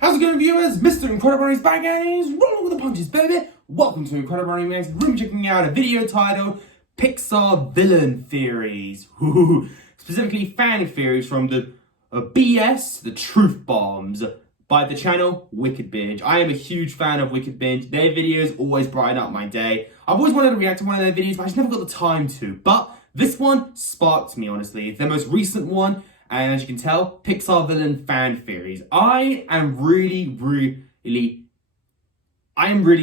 How's it going, viewers? Mr. Incredi-Brony's back and he's rolling with the punches, baby. Welcome to Incredi-Brony Next. We're checking out a video titled Pixar Villain Theories. Specifically fan theories from the BS, the Truth Bombs, by the channel Wicked Binge. I am a huge fan of Wicked Binge. Their videos always brighten up my day. I've always wanted to react to one of their videos, but I just never got the time to. But this one sparked me, honestly. It's their most recent one. And as you can tell, Pixar villain fan theories. I am really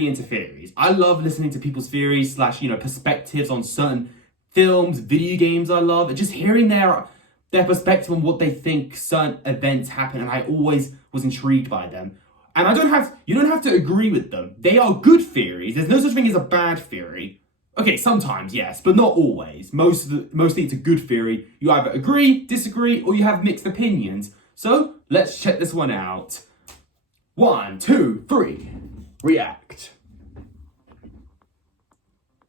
into theories. I love listening to people's theories / perspectives on certain films, video games I love. And just hearing their perspective on what they think certain events happen. And I always was intrigued by them. And you don't have to agree with them. They are good theories. There's no such thing as a bad theory. Okay, sometimes, yes, but not always. Mostly it's a good theory. You either agree, disagree, or you have mixed opinions. So, let's check this one out. 1, 2, 3. React.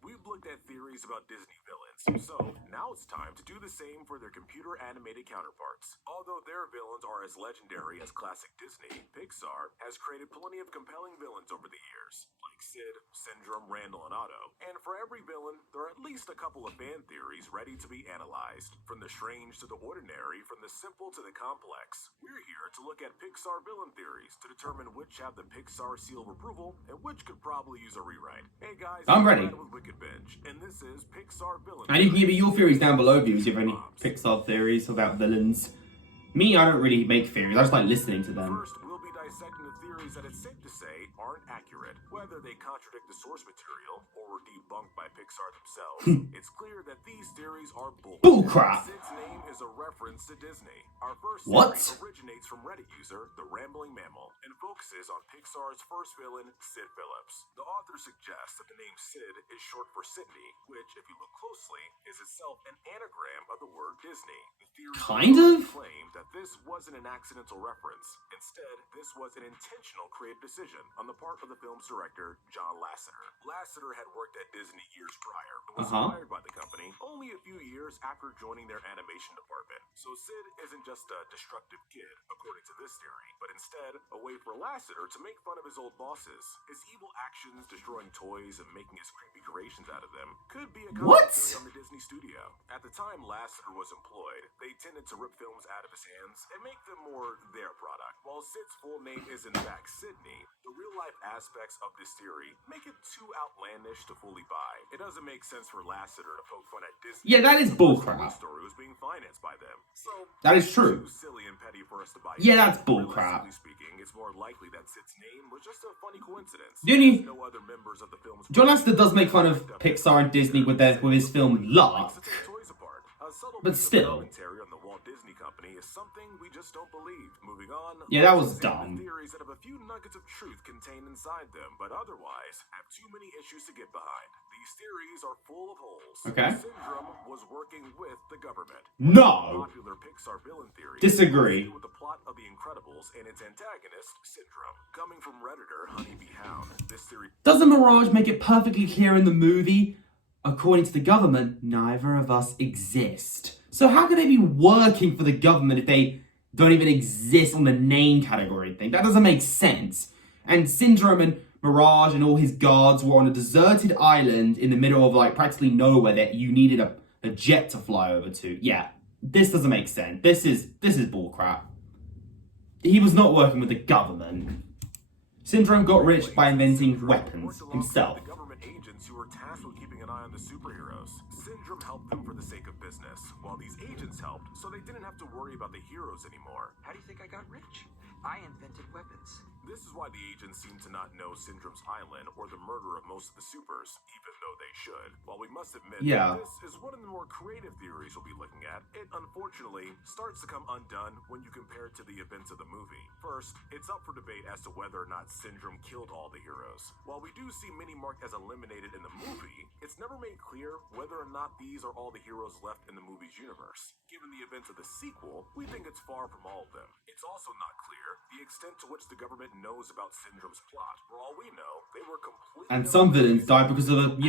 We've looked at theories about Disney villains, so now it's time to do the same for their computer animated counterparts. Although their villains are as legendary as classic Disney, Pixar has created plenty of compelling villains over the years, like Sid, Syndrome, Randall, and Otto. And for every villain, there are at least a couple of fan theories ready to be analyzed. From the strange to the ordinary, from the simple to the complex, we're here to look at Pixar villain theories to determine which have the Pixar seal of approval and which could probably use a rewrite. Hey guys, I'm ready. With Wicked Binge, and this is Pixar villain. And you can give me your theories down below, viewers, if you have any Pixar theories about villains. Me, I don't really make theories. I just like listening to them. First, we'll be dissecting the theories that it's safe to say aren't accurate. Whether they contradict the source material or were debunked by Pixar themselves, it's clear that these theories are bullcrap. Sid's name is a reference to Disney. Our first What? theory originates from Reddit user The Rambling Mammal and focuses on Pixar's first villain, Sid Phillips. The author suggests that the name Sid is short for Sydney, which, if you look closely, is itself an anagram of the word Disney. The theory Kind of? claimed that this wasn't an accidental reference. Instead, this was an intentional creative decision on the part of the film's director, John Lasseter. Lasseter had worked at Disney years prior and was hired by the company only a few years after joining their animation department. So Sid isn't just a destructive kid, according to this theory, but instead a way for Lasseter to make fun of his old bosses. His evil actions, destroying toys and making his creepy creations out of them, could be a commentary on the Disney studio. At the time Lasseter was employed, they tended to rip films out of his hands and make them more their product. While Sid's full name is in fact Sydney, the real-life aspects of this theory make it too outlandish to fully buy. It doesn't make sense for Lasseter to poke fun at Disney. Yeah, that is bullcrap. The story was being financed by them. So that is true. Too silly and petty for us to buy. Yeah, that's bullcrap. Speaking, it's more likely that Sid's name was just a funny coincidence. No other members of the film's John Lasseter does make fun of Pixar and Disney with his film Luck, but still. Commentary on the Walt Disney Company is something we just don't believe. Moving on. Yeah, that was dumb. Theories that have a few nuggets of truth contained inside them, but otherwise have too many issues to get behind. These theories are full of holes. Okay. Syndrome was working with the government. No. Popular Pixar villain theory. Disagree. With the plot of The Incredibles and its antagonist, Syndrome. Coming from Redditor Honeybee Hound, this theory. Doesn't Mirage make it perfectly clear in the movie? According to the government, neither of us exist. So how could they be working for the government if they don't even exist on the name category thing? That doesn't make sense. And Syndrome and Mirage and all his guards were on a deserted island in the middle of practically nowhere that you needed a jet to fly over to. Yeah, this doesn't make sense. This is bullcrap. He was not working with the government. Syndrome got rich by inventing weapons himself. The government agents who were tasked with keeping an eye on the superheroes. Syndrome helped them for the sake of business, while these agents helped so they didn't have to worry about the heroes anymore. How do you think I got rich? I invented weapons. This is why the agents seem to not know Syndrome's island or the murder of most of the supers, even though they should. While we must admit that this is one of the more creative theories we'll be looking at, it unfortunately starts to come undone when you compare it to the events of the movie. First, it's up for debate as to whether or not Syndrome killed all the heroes. While we do see many marked as eliminated in the movie, it's never made clear whether or not these are all the heroes left in the movie's universe. Given the events of the sequel, we think it's far from all of them. It's also not clear the extent to which the government knows about Syndrome's plot. For all we know, they were completely... And some villains die because of,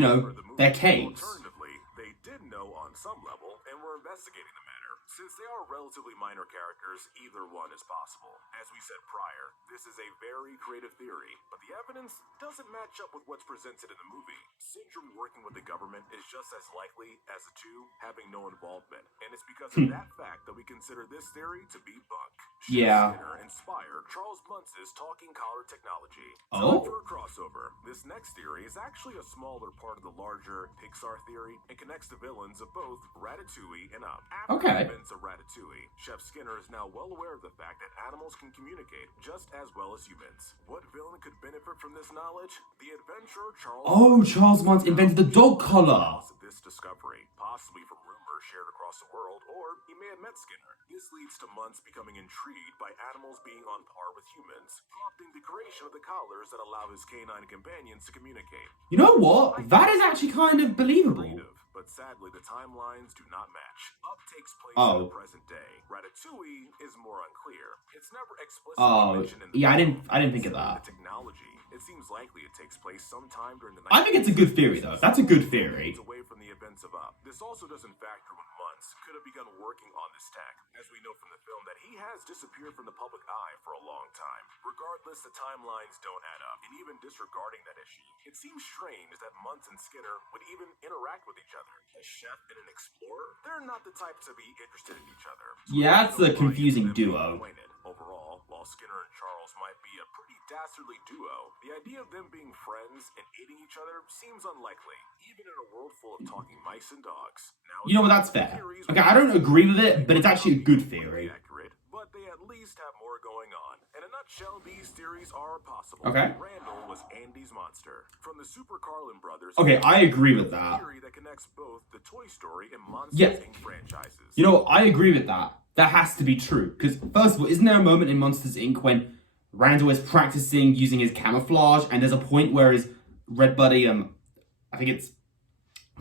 their capes. Alternatively, they did know on some level and were investigating the matter. Since they are relatively minor characters, either one is possible. As we said prior, this is a very creative theory, but the evidence doesn't match up with what's presented in the movie. Syndrome working with the government is just as likely as the two having no involvement, and it's because of that fact that we consider this theory to be bunk. Yeah. Skinner inspired Charles Bunce's talking collar technology. Oh. For a crossover, this next theory is actually a smaller part of the larger Pixar theory and connects the villains of both Ratatouille and Up. After Okay. the events of Ratatouille, Chef Skinner is now well aware of the fact that animals can communicate just as well as humans. What villain could benefit from this knowledge? The adventurer Charles. Oh, Charles once invented the dog collar. This discovery, possibly from rumors shared across the world, or he may have met Skinner. This leads to Muntz becoming intrigued by animals being on par with humans, prompting the creation of the collars that allow his canine companions to communicate. You know what? That is actually kind of believable. But sadly, the timelines do not match. Up takes place in the present day. Ratatouille is more unclear. It's never explicitly mentioned in the yeah, I didn't think of that. The technology. It seems likely it takes place sometime during the I think it's a good theory, though. That's a good theory. Away from the events of Up. This also doesn't factor when Muntz could have begun working on this tech, as we know from the film that he has disappeared from the public eye for a long time. Regardless, the timelines don't add up, and even disregarding that issue, it seems strange that Muntz and Skinner would even interact with each other. A chef and an explorer? They're not the type to be interested in each other. So yeah, that's a confusing duo. Overall, while Skinner and Charles might be a pretty dastardly duo, the idea of them being friends and aiding each other seems unlikely, even in a world full of talking mice and dogs. Now, you know what, that's fair. Okay, I don't agree with it, but it's actually a good theory. Accurate, but they at least have more going on. In a nutshell, these theories are possible. Okay. Randall was Andy's monster. From the Super Carlin brothers. Okay, I agree with that. Theory that connects both the Toy Story and Monsters Inc. franchises. You know, I agree with that. That has to be true. Because, first of all, isn't there a moment in Monsters Inc. when Randall is practicing using his camouflage, and there's a point where his red buddy, I think it's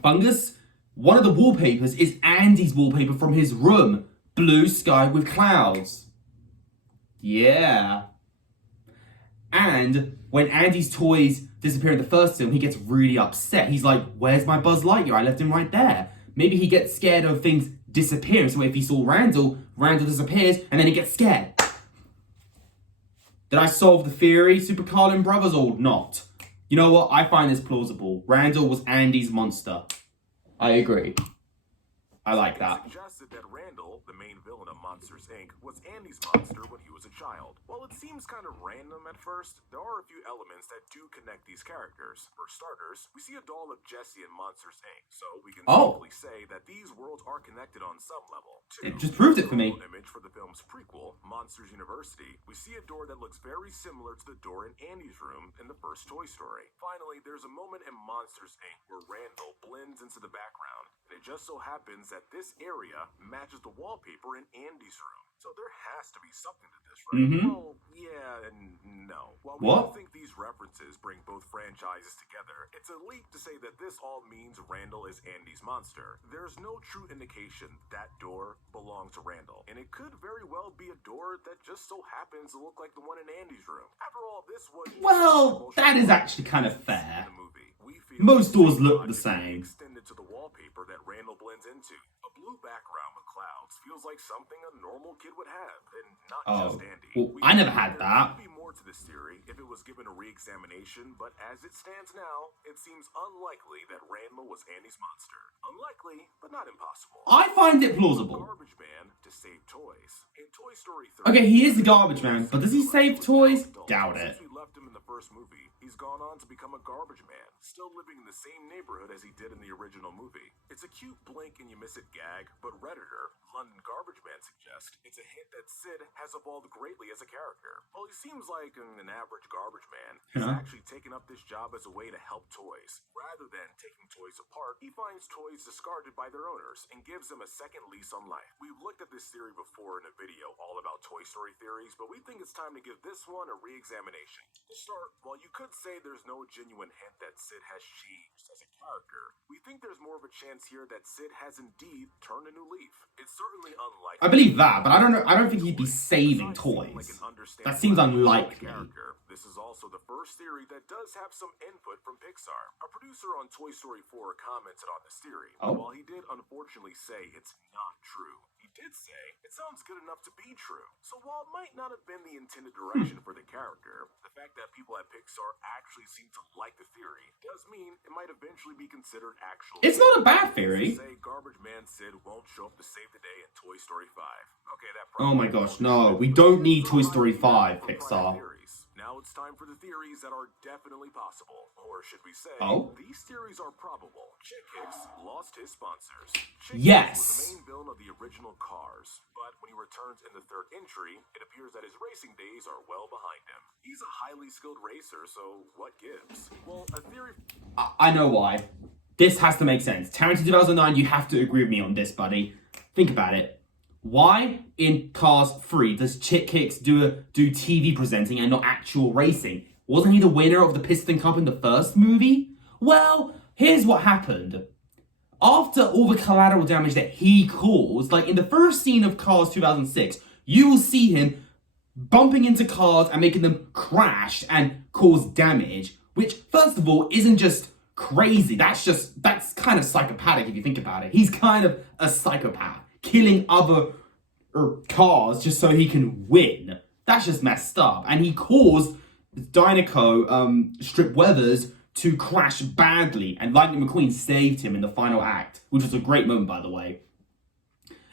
Fungus, one of the wallpapers is Andy's wallpaper from his room. Blue sky with clouds. Yeah. And when Andy's toys disappear in the first film, he gets really upset. He's like, where's my Buzz Lightyear? I left him right there. Maybe he gets scared of things disappearing. So if he saw Randall disappears, and then he gets scared. Did I solve the theory, Super Carlin Brothers, or not? You know what? I find this plausible. Randall was Andy's monster. I agree. I like that. Suggested that Randall, the main villain of Monsters Inc., was Andy's monster when he was a child. While it seems kind of random at first, there are a few elements that do connect these characters. For starters, we see a doll of Jessie in Monsters Inc., so we can safely say that these worlds are connected on some level. It just proved it for me. Image for the film's prequel, Monsters University, we see a door that looks very similar to the door in Andy's room in the first Toy Story. Finally, there's a moment in Monsters Inc. where Randall blends into the background, and it just so happens that this area matches the wallpaper in Andy's room. So there has to be something to this, right? Well, yeah and no. While we don't think these references bring both franchises together, it's a leap to say that this all means Randall is Andy's monster. There's no true indication that door belongs to Randall, and it could very well be a door that just so happens to look like the one in Andy's room. After all, this was that is actually kind of fair. The movie. Most doors look the same. Extended to the wallpaper that Randall blends into. A blue background with clouds feels like something a normal kid would have, and not just Andy. Well, I never had that. There could be more to this theory if it was given a re-examination, but as it stands now, it seems unlikely that Randall was Andy's monster. Unlikely, but not impossible. I find it plausible. Garbage man to save toys. In Toy Story 3, okay, he is the garbage man, but does he save toys? Doubt it. Since we left him in the first movie, he's gone on to become a garbage man, still living in the same neighborhood as he did in the original movie. It's a cute blink and you miss it gag, but Redditor, London Garbage Man, suggests it's a hint that Sid has evolved greatly as a character. While he seems like an average garbage man, he's actually taken up this job as a way to help toys. Rather than taking toys apart, he finds toys discarded by their owners and gives them a second lease on life. We've looked at this theory before in a video all about Toy Story theories, but we think it's time to give this one a re-examination. To start, while you could let's say there's no genuine hint that Sid has changed as a character, we think there's more of a chance here that Sid has indeed turned a new leaf. It's certainly unlikely. I believe that, but I don't know. I don't think he'd be saving toys. That seems unlikely. This is also the first theory that does have some input from Pixar. A producer on Toy Story 4 commented on this theory. Oh. While he did unfortunately say it's not true, he did say it sounds good enough to be true. So while it might not have been the intended direction for the character, the fact that people at Pixar actually seem to like the theory does mean it might eventually be considered actual. It's not a bad theory. Say Garbage Man Sid won't show up to save the day in Toy Story 5. Okay, that. Oh my gosh, no. We don't need Toy Story 5, Pixar. Now it's time for the theories that are definitely possible. Or should we say, these theories are probable. Chick Hicks lost his sponsors. Chick Hicks was the main villain of the original Cars, but when he returns in the third entry, it appears that his racing days are well behind him. He's a highly skilled racer, so what gives? Well, a theory... I know why. This has to make sense. Tarantino 2009, you have to agree with me on this, buddy. Think about it. Why in Cars 3 does Chick Hicks do TV presenting and not actual racing? Wasn't he the winner of the Piston Cup in the first movie? Well, here's what happened. After all the collateral damage that he caused, like in the first scene of Cars 2006, you will see him bumping into cars and making them crash and cause damage, which, first of all, isn't just crazy. That's kind of psychopathic if you think about it. He's kind of a psychopath, killing other cars just so he can win. That's just messed up. And he caused Dynaco Strip Weathers to crash badly, and Lightning McQueen saved him in the final act, which was a great moment, by the way.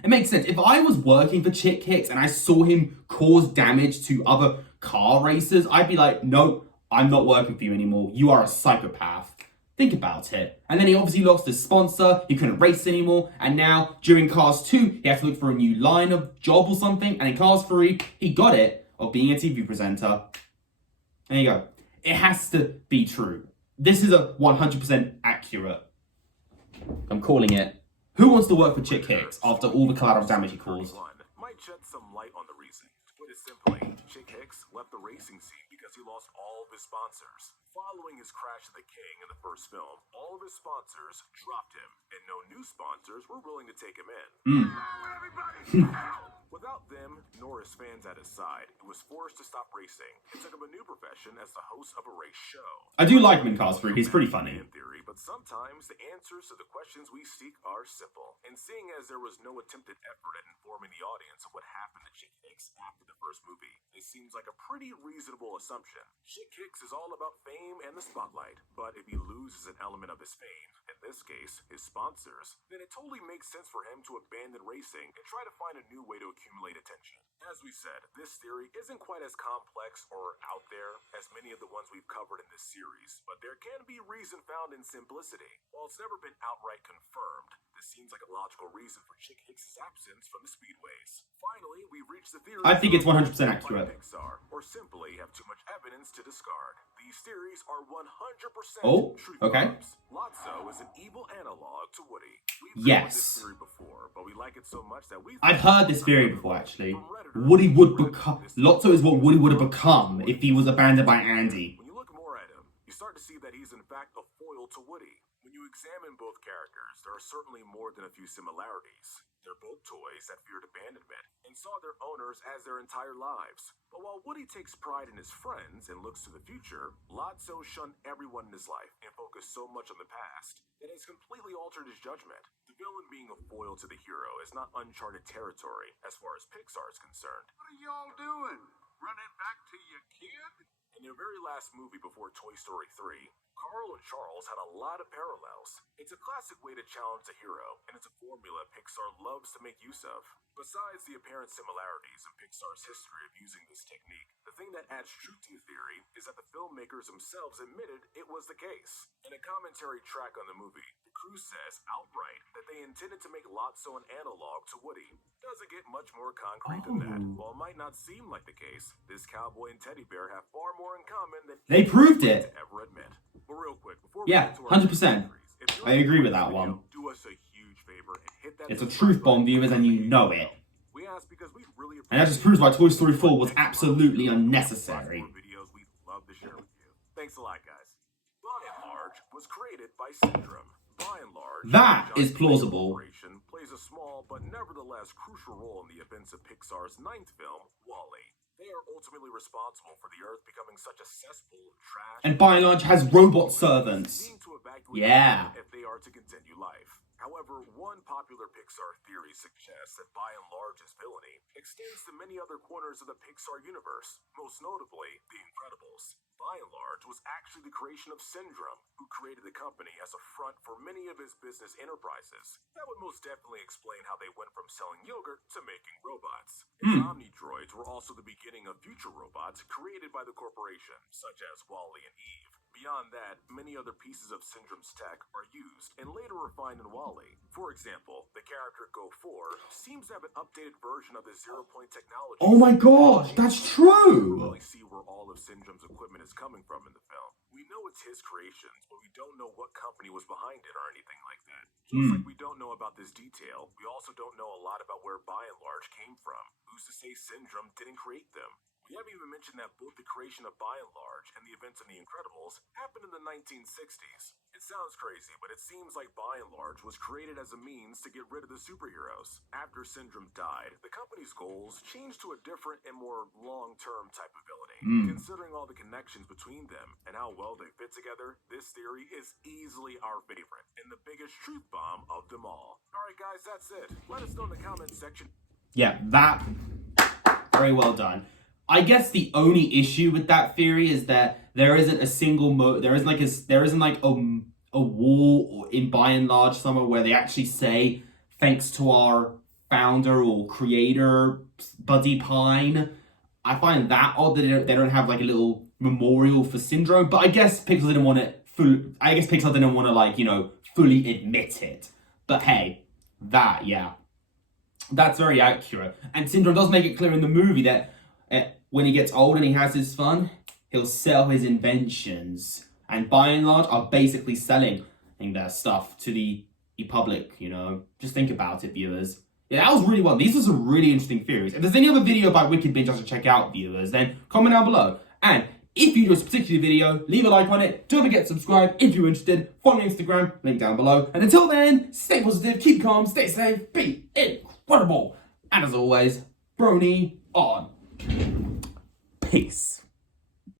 It makes sense. If I was working for Chick Hicks and I saw him cause damage to other car racers, I'd be like, no, I'm not working for you anymore. You are a psychopath. Think about it. And then he obviously lost his sponsor. He couldn't race anymore. And now, during Cars 2, he has to look for a new line of job or something. And in Cars 3, he got it of being a TV presenter. There you go. It has to be true. This is a 100% accurate. I'm calling it. Who wants to work for Chick Hicks after all the collateral damage he caused? Might shed some light on the reasoning. To put it simply, Chick Hicks left the racing scene because he lost all of his sponsors. Following his crash of the King in the first film, all of his sponsors dropped him, and no new sponsors were willing to take him in. Without them, nor his fans at his side, he was forced to stop racing and took up a new profession as the host of a race show. I do like him in Cars 3, he's pretty funny. In theory, but sometimes the answers to the questions we seek are simple. And seeing as there was no attempted effort at informing the audience of what happened to Chick Hicks after the first movie, it seems like a pretty reasonable assumption. Chick Hicks is all about fame and the spotlight, but if he loses an element of his fame, in this case, his sponsors, then it totally makes sense for him to abandon racing and try to find a new way to accumulate attention. As we said, this theory isn't quite as complex or out there as many of the ones we've covered in this series, but there can be reason found in simplicity. While it's never been outright confirmed, this seems like a logical reason for Chick Hicks' absence from the speedways. Finally, we reach the theory I think it's 100% accurate. Pixar, or simply have too much evidence to discard. These theories are 100% true. Okay. Lotso is an evil analog to Woody. We've Yes. heard this theory before, but we like it so much that we I've heard this theory before, actually. Woody would become... Lotso is what Woody would have become if he was abandoned by Andy. When you look more at him, you start to see that he's in fact a foil to Woody. When you examine both characters, there are certainly more than a few similarities. They're both toys that feared abandonment and saw their owners as their entire lives. But while Woody takes pride in his friends and looks to the future, Lotso shunned everyone in his life and focused so much on the past that it's completely altered his judgment. The villain being a foil to the hero is not uncharted territory as far as Pixar is concerned. What are y'all doing? Running back to your kid? In their very last movie before Toy Story 3, Carl and Charles had a lot of parallels. It's a classic way to challenge the hero, and it's a formula Pixar loves to make use of. Besides the apparent similarities in Pixar's history of using this technique, the thing that adds truth to the theory is that the filmmakers themselves admitted it was the case. In a commentary track on the movie, the crew says outright that they intended to make Lotso an analog to Woody. Doesn't get much more concrete than that. While it might not seem like the case, this cowboy and teddy bear have far more in common than They proved it. to ever admit. But real quick, before Yeah, we get to our 100%. if you I agree with enjoyed that this one. video, do us a huge favor and hit that It's a subscribe truth bomb, button. viewers, and you know it. We ask because we really And that just proves why Toy Story 4 was absolutely unnecessary. Videos we'd love to share with you. Thanks a lot, guys. By and Large was created by Syndrome. By and Large, That the is giant plausible. corporation plays a small but nevertheless crucial role in the events of Pixar's ninth film, WALL-E. They are ultimately responsible for the Earth becoming such a cesspool of trash. And By and Large has robot servants. Needing to evacuate Yeah. if they are to continue life. However, one popular Pixar theory suggests that By and Large's villainy extends to many other corners of the Pixar universe, most notably The Incredibles. By and Large was actually the creation of Syndrome, who created the company as a front for many of his business enterprises. That would most definitely explain how they went from selling yogurt to making robots. Its Omni-droids were also the beginning of future robots created by the corporation, such as Wall-E and Eve. Beyond that, many other pieces of Syndrome's tech are used and later refined in WALL-E. For example, the character Go4 seems to have an updated version of the zero-point technology. Oh my gosh, that's You true! really see where all of Syndrome's equipment is coming from in the film. We know it's his creations, but we don't know what company was behind it or anything like that. Just like we don't know about this detail, we also don't know a lot about where By and Large came from. Who's to say Syndrome didn't create them? We haven't even mentioned that both the creation of By and Large and the events in The Incredibles happened in the 1960s. It sounds crazy, but it seems like By and Large was created as a means to get rid of the superheroes. After Syndrome died, the company's goals changed to a different and more long-term type of villainy. Considering all the connections between them and how well they fit together, this theory is easily our favorite and the biggest truth bomb of them all. Alright guys, that's it. Let us know in the comments section. Yeah, that... Very well done. I guess the only issue with that theory is that there isn't a single there isn't like a wall in By and Large somewhere where they actually say thanks to our founder or creator Buddy Pine. I find that odd that they don't have like a little memorial for Syndrome, but I guess Pixar didn't want to fully admit it. But hey, that's very accurate. And Syndrome does make it clear in the movie that when he gets old and he has his fun, he'll sell his inventions. And By and Large are basically selling their stuff to the public, Just think about it, viewers. Yeah, that was really well. These were some really interesting theories. If there's any other video about Wicked Binge I should check out, viewers, then comment down below. And if you enjoyed this particular video, leave a like on it. Don't forget to subscribe if you're interested. Follow me on Instagram, link down below. And until then, stay positive, keep calm, stay safe, be incredible. And as always, Brony on. Peace.